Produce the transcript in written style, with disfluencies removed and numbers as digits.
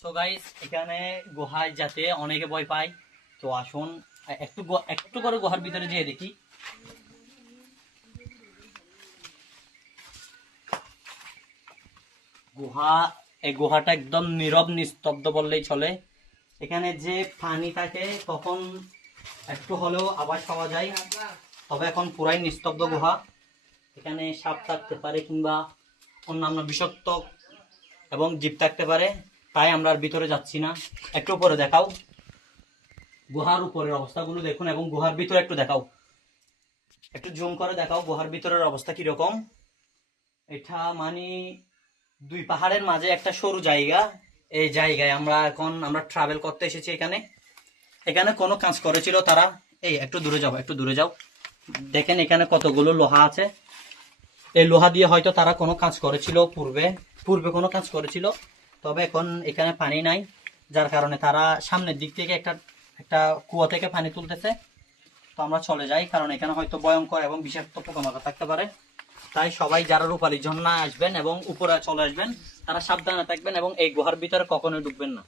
So guys, এখানে গুহায় যাতে অনেকে ভয় পায়। তো আসুন একটু একটু করে গুহার ভিতরে যেয়ে দেখি। গুহা এই গুহাটা একদম নীরব নিস্তব্ধ বললেই চলে। এখানে যে পানি থাকে তখন একটু হলেও আওয়াজ পাওয়া যায়, তবে এখন পুরাই নিস্তব্ধ গুহা। এখানে সাপ থাকতে পারে কিংবা অন্যান্য বিষাক্ত এবং জীব থাকতে পারে, তাই আমরা আর ভিতরে যাচ্ছি না। একটু উপরে দেখাও, গুহার উপরের অবস্থাগুলো দেখুন এবং গুহার ভিতরে একটু দেখাও, একটু জুম করে দেখাও গুহার ভিতরের অবস্থা কিরকম। এটা মানে দুই পাহাড়ের মাঝে একটা সরু জায়গা। এই জায়গায় আমরা ট্রাভেল করতে এসেছি। এখানে এখানে কোনো কাজ করেছিল তারা। এই একটু দূরে যাও, একটু দূরে যাও, দেখেন এখানে কতগুলো লোহা আছে। এই লোহা দিয়ে হয়তো তারা কোনো কাজ করেছিল পূর্বে, কোনো কাজ করেছিল। তবে এখন এখানে পানি নাই, যার কারণে তারা সামনের দিক থেকে একটা একটা কুয়া থেকে পানি তুলতেছে। তো আমরা চলে যাই, কারণ এখানে হয়তো ভয়ঙ্কর এবং বিষাক্ত পোকামাকড় থাকতে পারে। তাই সবাই যারা রূপালী ঝর্ণায় আসবেন এবং উপরে চলে আসবেন, তারা সাবধানে থাকবেন এবং এই গুহার ভিতরে কখনোই ঢুকবেন না।